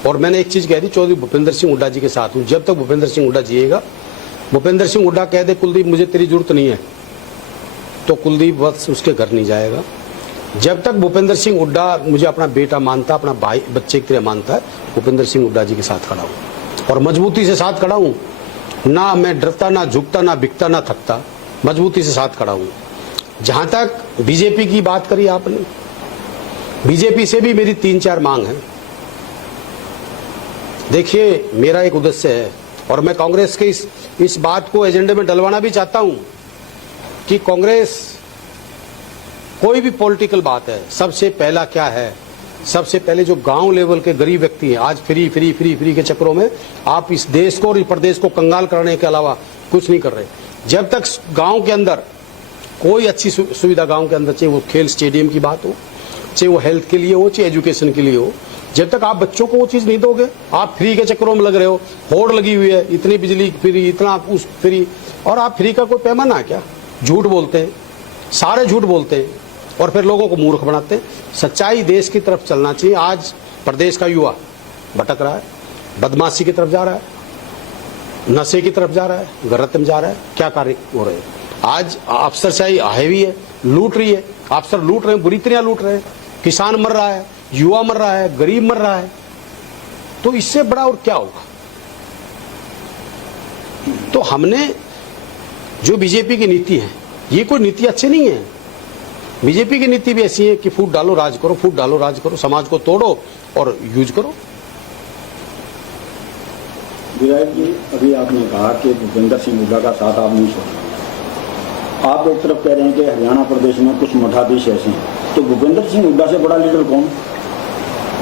और मैंने एक चीज कह दी, चौधरी भूपेंद्र सिंह हुड्डा जी के साथ हूं। जब तक भूपेंद्र सिंह हुड्डा जिएगा, भूपेंद्र सिंह हुड्डा कह दे कुलदीप मुझे तेरी जरूरत नहीं है, तो कुलदीप वत्स उसके घर नहीं जाएगा। जब तक भूपेंद्र सिंह हुड्डा मुझे अपना बेटा मानता, अपना भाई बच्चे की तरह मानता है, भूपेंद्र सिंह हुड्डा जी के साथ खड़ा हूं और मजबूती से साथ खड़ा हूं। ना मैं डरता, ना झुकता, ना बिकता, ना थकता, मजबूती से साथ खड़ा हूं। जहां तक बीजेपी की बात करी आपने, बीजेपी से भी मेरी 3-4 मांग है। देखिए, मेरा एक उद्देश्य है और मैं कांग्रेस के इस बात को एजेंडे में डलवाना भी चाहता हूं कि कांग्रेस, कोई भी पॉलिटिकल बात है, सबसे पहला क्या है, सबसे पहले जो गांव लेवल के गरीब व्यक्ति हैं, आज फ्री फ्री फ्री फ्री के चक्करों में आप इस देश को और इस प्रदेश को कंगाल करने के अलावा कुछ नहीं कर रहे। जब तक गांव के अंदर कोई अच्छी सुविधा गांव के अंदर, चाहे वो खेल स्टेडियम की बात हो, चाहे वो हेल्थ के लिए हो, चाहे एजुकेशन के लिए हो, जब तक आप बच्चों को वो चीज नहीं दोगे, आप फ्री के चक्करों में लग रहे हो, होड़ लगी हुई है, इतनी बिजली फ्री, इतना उस फ्री, और आप फ्री का कोई पैमाना है क्या? झूठ बोलते हैं, सारे झूठ बोलते हैं और फिर लोगों को मूर्ख बनाते हैं। सच्चाई देश की तरफ चलना चाहिए। आज प्रदेश का युवा भटक रहा है, बदमाशी की तरफ जा रहा है, नशे की तरफ जा रहा है, गलत में जा रहा है। क्या कार्य हो रहे हैं? आज अफसरशाही हैवी है, लूट रही है, अफसर लूट रहे हैं, बुरी तरह लूट रहे हैं, किसान मर रहा है, युवा मर रहा है, गरीब मर रहा है, तो इससे बड़ा और क्या होगा? तो हमने जो बीजेपी की नीति है, ये कोई नीति अच्छी नहीं है। बीजेपी की नीति भी ऐसी है कि फूट डालो राज करो, फूट डालो राज करो, समाज को तोड़ो और यूज करो। विधायक जी, अभी आपने कहा कि भूपेंद्र सिंह हुड्डा का साथ आप नहीं छोड़ेंगे। आप एक तरफ कह रहे हैं कि हरियाणा प्रदेश में कुछ मठाधीश ऐसे हैं, तो भूपेंद्र सिंह हुड्डा से बड़ा लीडर कौन?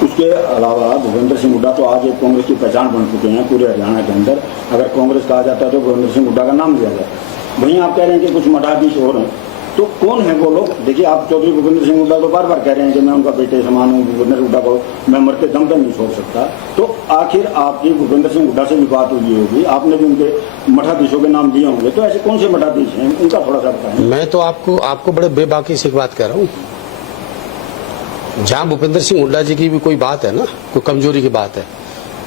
उसके अलावा भूपेंद्र सिंह हुड्डा तो आज एक कांग्रेस की पहचान बन चुके हैं पूरे हरियाणा के अंदर। अगर कांग्रेस कहा जाता है तो भूपेंद्र सिंह हुड्डा का नाम लिया जाता है। वहीं आप कह रहे हैं कि कुछ मठाधीश और हैं, तो कौन है वो लोग? देखिए, आप चौधरी भूपेंद्र सिंह हुड्डा तो बार बार कह रहे हैं कि मैं उनका बेटे समान हूँ, भूपेंद्र हुड्डा को मैं मरते दम तक नहीं छोड़ सकता। तो आखिर आपकी भूपेंद्र सिंह हुड्डा से भी बात हुई होगी, आपने भी उनके मठाधीशों के नाम दिए होंगे, तो ऐसे कौन से मठाधीश हैं, उनका थोड़ा सा बताएं। मैं तो आपको बड़े बेबाकी से एक बात कह रहा हूँ। जहां भूपेंद्र सिंह हुड्डा जी की भी कोई बात है ना, कोई कमजोरी की बात है,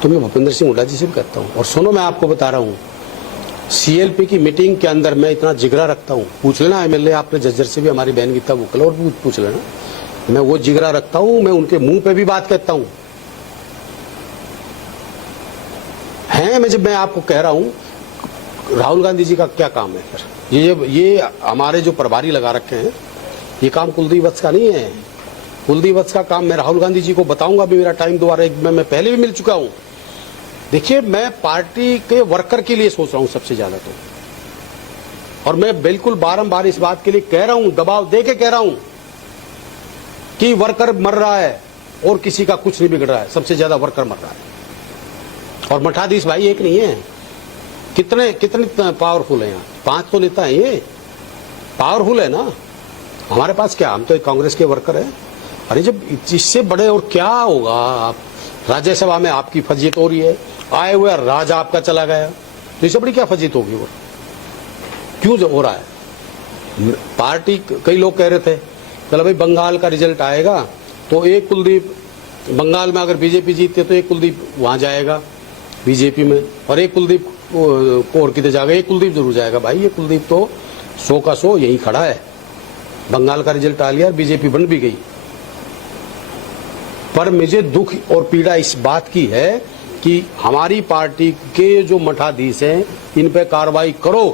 तो मैं भूपेंद्र सिंह हुड्डा जी से भी कहता हूँ। और सुनो, मैं आपको बता रहा हूँ, सीएलपी की मीटिंग के अंदर मैं इतना जिगरा रखता हूँ, पूछ लेना एमएलए आपने जज्जर से भी, हमारी बहन गीता बुकल और भी पूछ लेना, मैं वो जिगरा रखता हूँ, मैं उनके मुंह पे भी बात कहता हूँ। जब मैं आपको कह रहा हूँ, राहुल गांधी जी का क्या काम है फिर? ये हमारे जो प्रभारी लगा रखे हैं, ये काम कुलदीप वत्स का नहीं है। कुलदीप वत्स का काम मैं राहुल गांधी जी को बताऊंगा भी, मेरा टाइम दोबारा मैं पहले भी मिल चुका हूं। देखिए, मैं पार्टी के वर्कर के लिए सोच रहा हूं सबसे ज्यादा तो, और मैं बिल्कुल बारंबार इस बात के लिए कह रहा हूं, दबाव दे के कह रहा हूं कि वर्कर मर रहा है और किसी का कुछ नहीं बिगड़ रहा है, सबसे ज्यादा वर्कर मर रहा है। और मठाधीश भाई एक नहीं है, कितने पावरफुल है यहाँ, 5 तो नेता है, ये पावरफुल है ना। हमारे पास क्या, हम तो एक कांग्रेस के वर्कर हैं। अरे जब इससे बड़े और क्या होगा, आप राज्यसभा में आपकी फजीयत हो रही है, आए हुए राज आपका चला गया, तो इससे बड़ी क्या फजीयत होगी? वो क्यों हो रहा है? पार्टी, कई लोग कह रहे थे चलो भाई बंगाल का रिजल्ट आएगा तो एक कुलदीप, बंगाल में अगर बीजेपी जीतती तो एक कुलदीप वहां जाएगा बीजेपी में, और एक कुलदीप को और किधर जाएगा? एक कुलदीप जरूर जाएगा। भाई ये कुलदीप तो 100 का 100 यही खड़ा है। बंगाल का रिजल्ट आ लिया, बीजेपी बन भी गई। पर मुझे दुख और पीड़ा इस बात की है कि हमारी पार्टी के जो मठाधीश हैं इन पे कार्रवाई करो।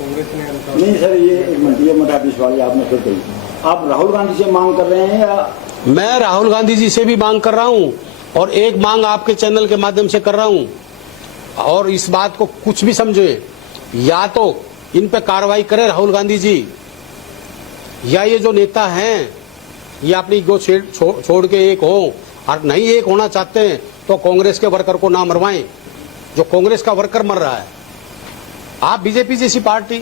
नहीं सर, ये मठाधीश वाली आपने फिर कही, आप राहुल गांधी से मांग कर रहे हैं या? मैं राहुल गांधी जी से भी मांग कर रहा हूं और एक मांग आपके चैनल के माध्यम से कर रहा हूं, और इस बात को कुछ भी समझे, या तो इन पे कार्रवाई करें राहुल गांधी जी, या ये जो नेता हैं ये अपनी ईगो छोड़ के एक हो, और नहीं एक होना चाहते हैं तो कांग्रेस के वर्कर को ना मरवाएं जो कांग्रेस का वर्कर मर रहा है। आप बीजेपी जैसी पार्टी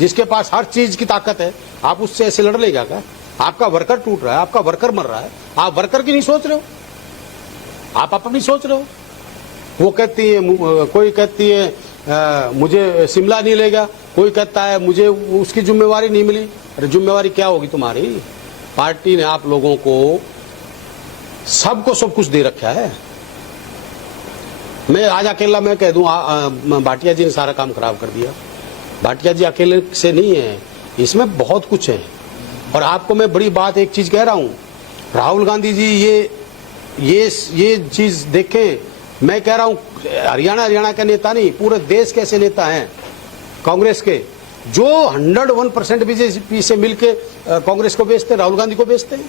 जिसके पास हर चीज की ताकत है, आप उससे ऐसे लड़ लेगा क्या? आपका वर्कर टूट रहा है, आपका वर्कर मर रहा है, आप वर्कर की नहीं सोच रहे हो, आप अपनी सोच रहे हो। वो कहती है, कोई कहती है मुझे शिमला नहीं लेगा, कोई कहता है मुझे उसकी जिम्मेवारी नहीं मिली। अरे जिम्मेवारी क्या होगी तुम्हारी? पार्टी ने आप लोगों को सबको सब कुछ दे रखा है। मैं आज अकेला मैं कह दूं भाटिया जी ने सारा काम खराब कर दिया। भाटिया जी अकेले से नहीं है, इसमें बहुत कुछ है। और आपको मैं बड़ी बात एक चीज कह रहा हूं, राहुल गांधी जी ये चीज देखें। मैं कह रहा हूं हरियाणा के नेता नहीं, पूरे देश के ऐसे नेता हैं कांग्रेस के जो 101% बीजेपी से मिलके कांग्रेस को बेचते, राहुल गांधी को बेचते हैं।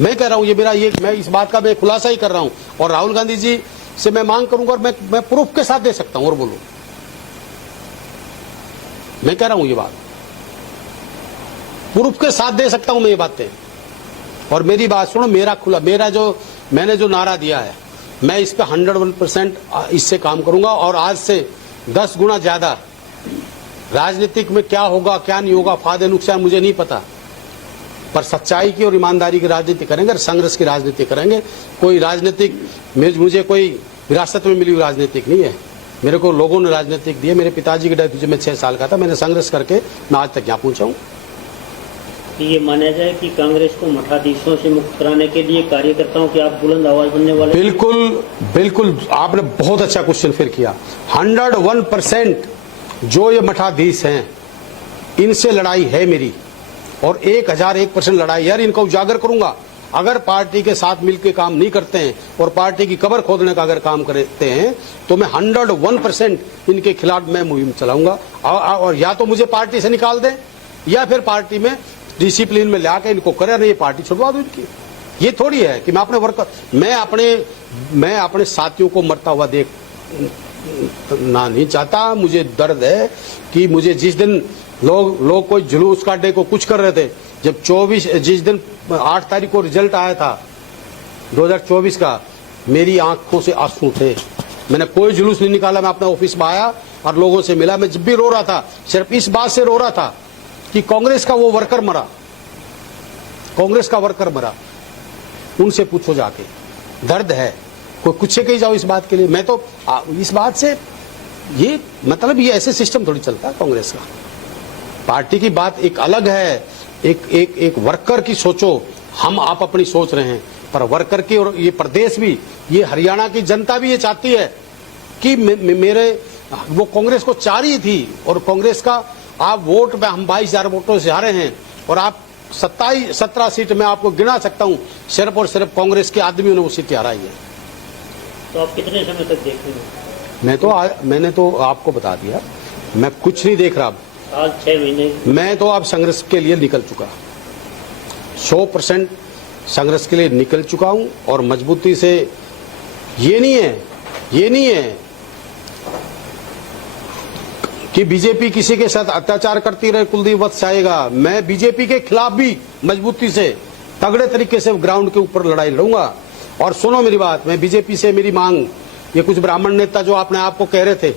मैं कह रहा हूं मैं इस बात का मैं खुलासा ही कर रहा हूं, और राहुल गांधी जी से मैं मांग करूंगा, और मैं प्रूफ के साथ दे सकता हूं। और बोलो, मैं कह रहा हूं ये बात प्रूफ के साथ दे सकता हूं मैं ये बातें। और मेरी बात सुनो, मैंने जो नारा दिया है, मैं इस पे 101% इससे काम करूंगा। और आज से 10 गुना ज्यादा राजनीतिक में क्या होगा क्या नहीं होगा, फायदे नुकसान मुझे नहीं पता, पर सच्चाई की और ईमानदारी की राजनीति करेंगे और संघर्ष की राजनीति करेंगे। कोई राजनीतिक मुझे कोई विरासत में मिली हुई राजनीतिक नहीं है, मेरे को लोगों ने राजनीतिक दी है। मेरे पिताजी की डेथ जब मैं 6 साल का था, मैंने संघर्ष करके मैं आज तक यहाँ पहुंचा हूँ। ये माना जाए कि कांग्रेस को मठाधीशों से मुक्त कराने के लिए कार्यकर्ताओं की आप बुलंद आवाज बनने वाले? बिल्कुल, आपने बहुत अच्छा क्वेश्चन फिर किया। 101% जो ये मठाधीश हैं इनसे लड़ाई है मेरी, और 1001% लड़ाई यार इनका उजागर करूंगा। अगर पार्टी के साथ मिलकर काम नहीं करते हैं और पार्टी की कब्र खोदने का अगर काम करते हैं तो मैं 101% इनके खिलाफ मैं मुहिम चलाऊंगा। और या तो मुझे पार्टी से निकाल दें या फिर पार्टी में डिसिप्लिन में लाके इनको करें, नहीं पार्टी छुड़वा दो इनकी। ये थोड़ी है कि मैं अपने वर्कर, मैं अपने साथियों को मरता हुआ देख ना नहीं चाहता। मुझे दर्द है कि मुझे जिस दिन लोग कोई जुलूस काटने को कुछ कर रहे थे, जब 24 जिस दिन 8 तारीख को रिजल्ट आया था 2024 का, मेरी आंखों से आंसू थे। मैंने कोई जुलूस नहीं निकाला, मैं अपने ऑफिस में आया और लोगों से मिला। मैं जब भी रो रहा था सिर्फ इस बात से रो रहा था कि कांग्रेस का वो वर्कर मरा, कांग्रेस का वर्कर मरा। उनसे पूछो जाके, दर्द है, कोई कुछ कही जाओ इस बात के लिए। मैं तो इस बात से ये मतलब ये ऐसे सिस्टम थोड़ी चलता है कांग्रेस का। पार्टी की बात एक अलग है, एक वर्कर की सोचो, हम आप अपनी सोच रहे हैं, पर वर्कर की और ये प्रदेश भी, ये हरियाणा की जनता भी ये चाहती है कि मेरे वो कांग्रेस को चाह रही थी, और कांग्रेस का आप वोट में हम 22,000 वोटों से हारे हैं, और आप 17 सीट में आपको गिना सकता हूं, सिर्फ और सिर्फ कांग्रेस के आदमियों ने वो सीटें हराई है। तो आप कितने समय तक देखेंगे? मैंने तो आपको बता दिया, मैं कुछ नहीं देख रहा। साल 6 महीने मैं तो अब संघर्ष के लिए निकल चुका, 100% संघर्ष के लिए निकल चुका हूं। और मजबूती से ये नहीं है कि बीजेपी किसी के साथ अत्याचार करती रहे, कुलदीप वत्स आएगा। मैं बीजेपी के खिलाफ भी मजबूती से तगड़े तरीके से ग्राउंड के ऊपर लड़ाई लड़ूंगा। और सुनो मेरी बात, मैं बीजेपी से मेरी मांग, ये कुछ ब्राह्मण नेता जो आपने आपको कह रहे थे,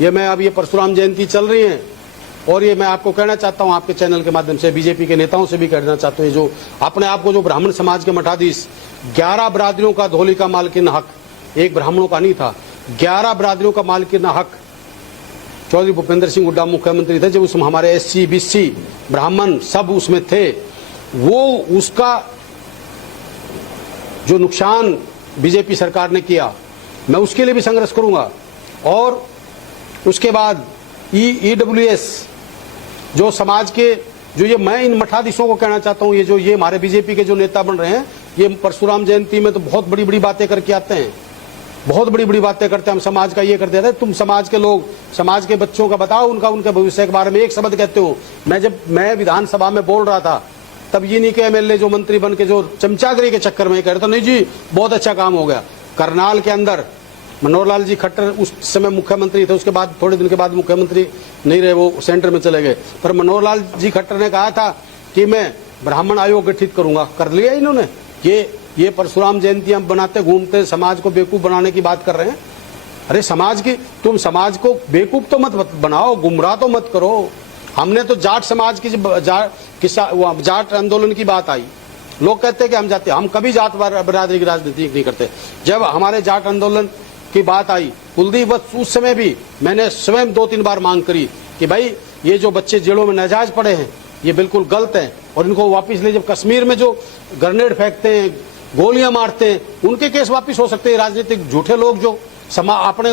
ये मैं अब ये परशुराम जयंती चल रही है और ये मैं आपको कहना चाहता हूं आपके चैनल के माध्यम से, बीजेपी के नेताओं से भी कहना चाहता हूं, ये जो अपने आप को जो ब्राह्मण समाज के मठाधीश, 11 बिरादरियों का धोली का मालकिन हक, एक ब्राह्मणों का नहीं था, 11 बिरादरियों का मालकिन हक चौधरी भूपेंद्र सिंह हुड्डा मुख्यमंत्री थे, जब उसमें हमारे SC BC ब्राह्मण सब उसमें थे, वो उसका जो नुकसान बीजेपी सरकार ने किया, मैं उसके लिए भी संघर्ष करूंगा। और उसके बाद EWS जो समाज के जो ये मैं इन मठाधीशों को कहना चाहता हूं, ये हमारे बीजेपी के जो नेता बन रहे हैं, ये परशुराम जयंती में तो बहुत बड़ी बड़ी बातें करके आते हैं, बहुत बड़ी बड़ी बातें करते हैं, हम समाज का ये करते थे। तुम समाज के लोग, समाज के बच्चों का बताओ, उनके भविष्य के बारे में एक शब्द कहते हो। जब मैं विधानसभा में बोल रहा था, तब ये नहीं कि MLA जो मंत्री बन के जो चमचागिरी के चक्कर में कह रहे थे, नहीं जी बहुत अच्छा काम हो गया। करनाल के अंदर मनोहर लाल जी खट्टर उस समय मुख्यमंत्री थे, उसके बाद थोड़े दिन के बाद मुख्यमंत्री नहीं रहे, वो सेंटर में चले गए, पर मनोहर लाल जी खट्टर ने कहा था कि मैं ब्राह्मण आयोग गठित करूंगा, कर लिया इन्होंने। ये परशुराम जयंतियां बनाते घूमते समाज को बेवकूफ बनाने की बात कर रहे हैं। अरे समाज की, तुम समाज को बेवकूफ तो मत बनाओ, गुमराह तो मत करो। हमने तो जाट समाज की जाट आंदोलन की बात आई, लोग कहते हैं कि हम जाते, हम कभी जात बिरादरी की राजनीति नहीं करते। जब हमारे जाट आंदोलन की बात आई, कुलदीप वत्स, उस समय भी मैंने स्वयं 2-3 बार मांग करी कि भाई ये जो बच्चे जेलों में नाजायज पड़े हैं ये बिल्कुल गलत है और इनको वापस ले। जब कश्मीर में जो ग्रेनेड फेंकते हैं, गोलियां मारते हैं, उनके केस वापस हो सकते हैं। राजनीतिक झूठे लोग जो अपने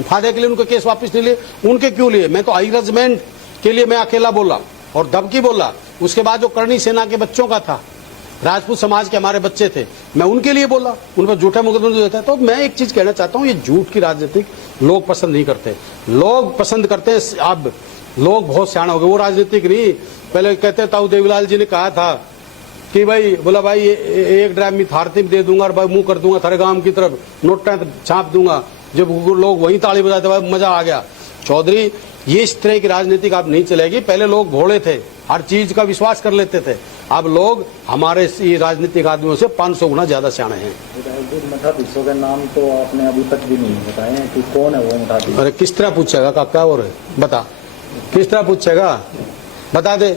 फायदे के लिए उनके केस वापस नहीं लिए, उनके क्यों लिए? मैं तो हाईरेजमेंट के लिए मैं अकेला बोला और दबकी बोला। उसके बाद जो करणी सेना के बच्चों का था, राजपूत समाज के हमारे बच्चे थे, मैं उनके लिए बोला, उन पर झूठे मुकदमे देता है। तो मैं एक चीज कहना चाहता हूं, ये झूठ की राजनीति लोग पसंद नहीं करते, लोग पसंद करते हैं। अब लोग बहुत सियाने हो गए, वो राजनीतिक नहीं। पहले कहते ताऊ देवीलाल जी ने कहा था कि भाई, बोला भाई एक ड्राम में थारती दे दूंगा और भाई मुंह कर दूंगा थारे गांव की तरफ, नोटा छाप दूंगा। जब लोग वहीं ताली बजाते भाई मजा आ गया। चौधरी, ये इस तरह की राजनीति अब नहीं चलेगी। पहले लोग भोले थे, हर चीज का विश्वास कर लेते थे, अब लोग हमारे राजनीतिक आदमियों से 500 गुना ज्यादा सियाने हैं। मठाधीशों के नाम तो आपने अभी तक भी नहीं बताए हैं कि कौन है वो मठाधीश। अरे किस तरह पूछेगा काका, और बता किस तरह पूछेगा, बता दे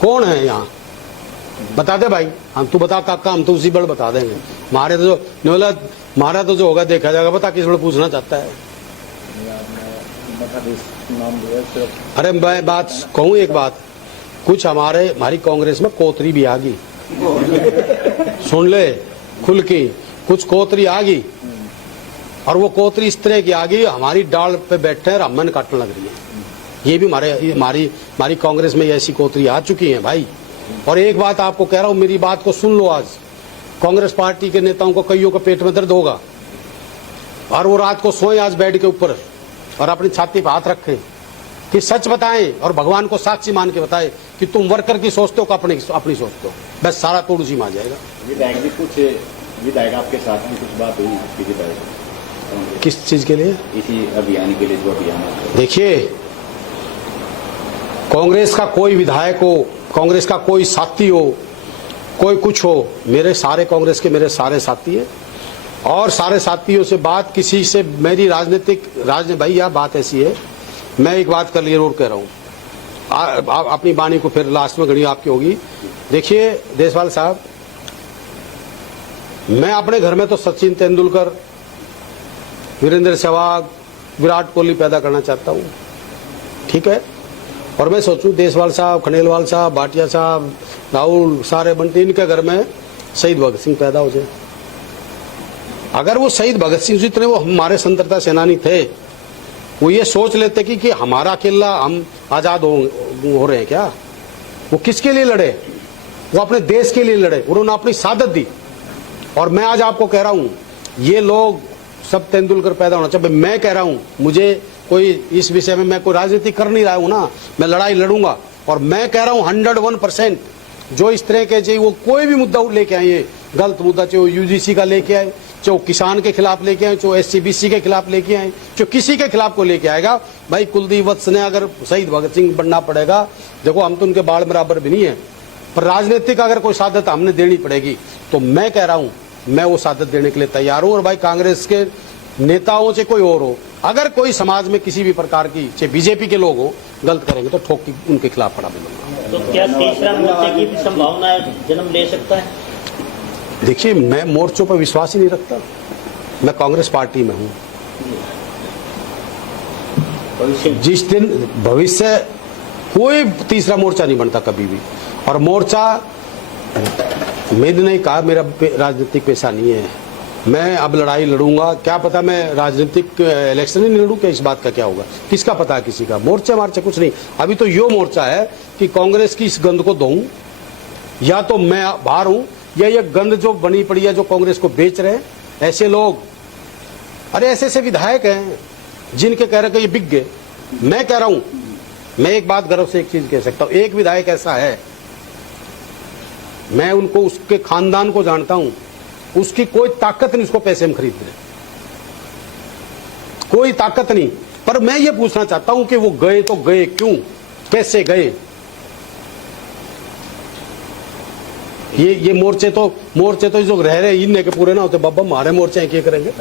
कौन है यहाँ, बता दे भाई। हम तू बता काका, हम तो उसी बड़ बता देंगे। हमारे तो जो निवला हमारा तो जो होगा देखा जाएगा। बता किस बड़ पूछना चाहता है। अरे मैं बात कहूँ, एक बात, कुछ हमारी कांग्रेस में कोतरी भी आ गई, सुन ले खुल की, कुछ कोतरी आ गई और वो कोतरी इस तरह की आ गई, हमारी डाल पे बैठे हैं, रामन काटने लग रही है। ये भी हमारी कांग्रेस में ऐसी कोतरी आ चुकी है भाई। और एक बात आपको कह रहा हूं, मेरी बात को सुन लो। आज कांग्रेस पार्टी के नेताओं को कईयों को पेट में दर्द होगा और वो रात को सोए आज बेड के ऊपर और अपनी छाती पर हाथ रखें कि सच बताएं और भगवान को साक्षी मान के बताएं कि तुम वर्कर की सोचते हो कि अपनी सोचते हो। बस सारा तोड़ उसी में आ जाएगा। विधायक भी कुछ विधायक आपके साथ में कुछ बात हुई आपकी विधायक किस चीज के लिए? इसी अभियान के लिए जो अभियान है। देखिए, कांग्रेस का कोई विधायक हो, कांग्रेस का कोई साथी हो, कोई कुछ हो, मेरे सारे कांग्रेस के मेरे सारे साथी है और सारे साथियों से बात किसी से मेरी भाई यह बात ऐसी है। मैं एक बात कर लिए रोड कह रहा हूं, अपनी वाणी को फिर लास्ट में घड़ी आपकी होगी। देखिए देशपाल साहब, मैं अपने घर में तो सचिन तेंदुलकर, वीरेंद्र सहवाग, विराट कोहली पैदा करना चाहता हूं, ठीक है। और मैं सोचूं देशपाल साहब, खंडेलवाल साहब, भाटिया साहब, राहुल, सारे बंटी, इनके घर में शहीद भगत सिंह पैदा हो जाए। अगर वो शहीद भगत सिंह जितने वो हमारे स्वतंत्रता सेनानी थे, वो ये सोच लेते कि हमारा किला हम आजाद हो रहे हैं क्या? वो किसके लिए लड़े? वो अपने देश के लिए लड़े, उन्होंने अपनी शहादत दी। और मैं आज आपको कह रहा हूं, ये लोग सब तेंदुलकर पैदा होना चाहिए। मैं कह रहा हूं, मुझे कोई इस विषय में मैं कोई राजनीति कर नहीं रहा हूं ना, मैं लड़ाई लड़ूंगा। और मैं कह रहा हूं 101% जो इस तरह के चाहिए वो कोई भी मुद्दा लेके आए, ये गलत मुद्दा, चाहे वो UGC का लेके आए, चाहे किसान के खिलाफ लेके आए, चाहे SC BC के खिलाफ लेके आए, जो किसी के खिलाफ को लेके आएगा भाई, कुलदीप वत्स ने अगर शहीद भगत सिंह बनना पड़ेगा, देखो हम तो उनके बाल बराबर भी नहीं है, पर राजनीतिक अगर कोई शहादत हमने देनी पड़ेगी तो मैं कह रहा हूं मैं वो शहादत देने के लिए तैयार हूं। और भाई कांग्रेस के नेताओं से कोई और हो, अगर कोई समाज में किसी भी प्रकार की, चाहे बीजेपी के लोग हो, गलत करेंगे तो ठोक के उनके खिलाफ खड़ा मिलूंगा। तो क्या तीसरा मोर्चे की भी संभावना जन्म ले सकता है? देखिए, मैं मोर्चों पर विश्वास ही नहीं रखता। मैं कांग्रेस पार्टी में हूं। जिस दिन भविष्य कोई तीसरा मोर्चा नहीं बनता कभी भी। और मोर्चा, मैंने नहीं कहा मेरा राजनीतिक पेशा नहीं है, मैं अब लड़ाई लड़ूंगा। क्या पता मैं राजनीतिक इलेक्शन ही नहीं लड़ूं, क्या इस बात का क्या होगा, किसका पता है किसी का। मोर्चे मार्चे कुछ नहीं। अभी तो यो मोर्चा है कि कांग्रेस की इस गंद को दूं, या तो मैं बाहर हूं, या ये गंद जो बनी पड़ी है जो कांग्रेस को बेच रहे हैं ऐसे लोग, अरे ऐसे ऐसे विधायक हैं जिनके कह रहे कि ये बिक गए। मैं कह रहा हूं, मैं एक बात गर्व से एक चीज कह सकता हूं, एक विधायक ऐसा है, मैं उनको, उसके खानदान को जानता हूं, उसकी कोई ताकत नहीं उसको पैसे में खरीद दे, कोई ताकत नहीं। पर मैं ये पूछना चाहता हूं कि वो गए तो गए क्यों, कैसे गए। ये मोर्चे तो जो रह रहे इनने के पूरे ना होते, बाबा हमारे मोर्चे हैं क्या करेंगे।